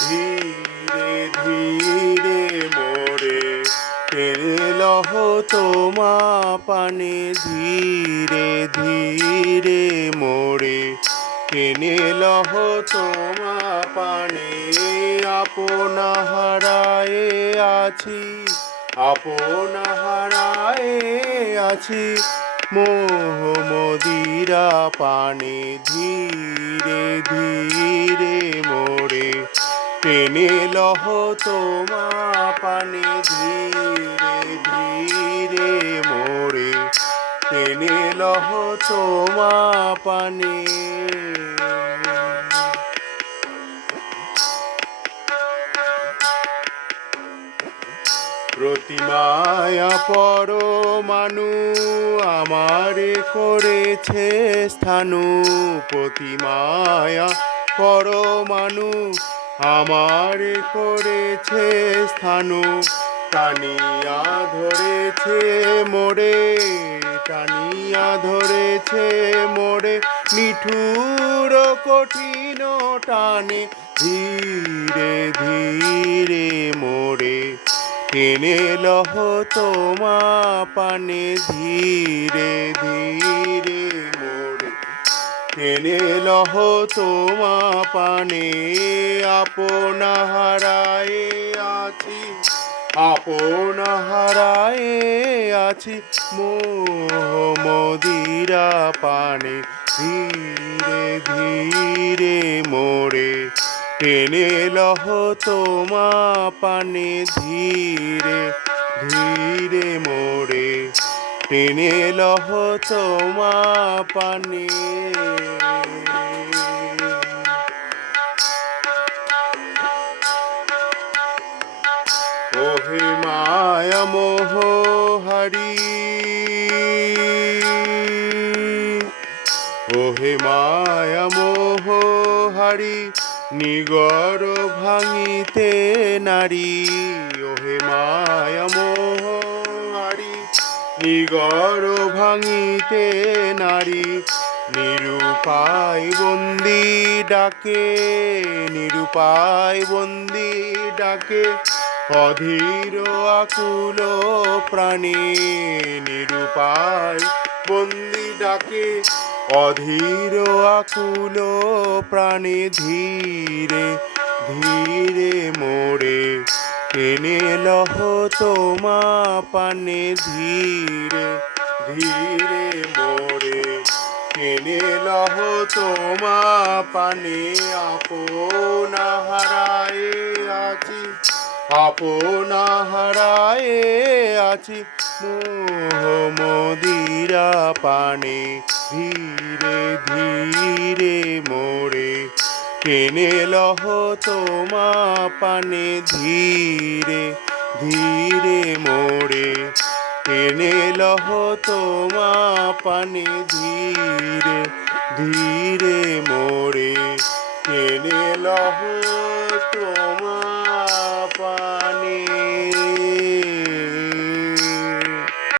ধীরে ধীরে মোরে লহ তোমা পানে। ধীরে ধীরে মোরে টেনে লহ তোমা পানে। আপনা হারায়ে আছি আপনা হারায়ে আছি। মোহ মদিরা পানে ধীরে ধীরে টেনে লহ তোমা পানে ধীরে ধীরে মোরে। টেনে লহ তোমা পানে। প্রতিমায়া পর পরমাণু আমারে করেছে স্থানু। প্রতিমায়া পর পরমাণু আমারে করেছে স্থানু, টানিয়া ধরেছে মোরে টানিয়া ধরেছে মোরে নিঠুর কঠিন টানে, ধীরে ধীরে মোরে টেনে লহ তোমা পানে, ধীরে ধীরে টেনে লহ তোমা পানে, আপনা হারায়ে আছি। আপনা হারায়ে আছি মদিরা পানে। ধীরে ধীরে মোরে টেনে লহ তোমা পানে, ধীরে। টেনে লহ তোমা পানে। ওহে মায়া মোহ হরি ওহে মায়া মোহ হারি নিগর ভাঙিতে নারী। ওহে মায়া মোহ নিগর ভাঙিতে নারী নিরুপায় বন্দি ডাকে, নিরুপায় বন্দি ডাকে। অধীর আকুল প্রাণী নিরুপায় বন্দি ডাকে। অধীর আকুল প্রাণী ধীরে ধীরে মোরে টেনে লহ তোমা পানে ধীরে ধীরে মোরে। টেনে লহ তোমা পানে আপনা হারায়ে আছি, আপনা হারায়ে আছি। মোহ মদিরা পানে ধীরে ধীরে মোরে। কেনে লহ তোমা পানে ধীরে ধীরে মোরে। কেনে লহ তোমা পানে ধীরে ধীরে মোরে। কেনে লহ তোমা পানে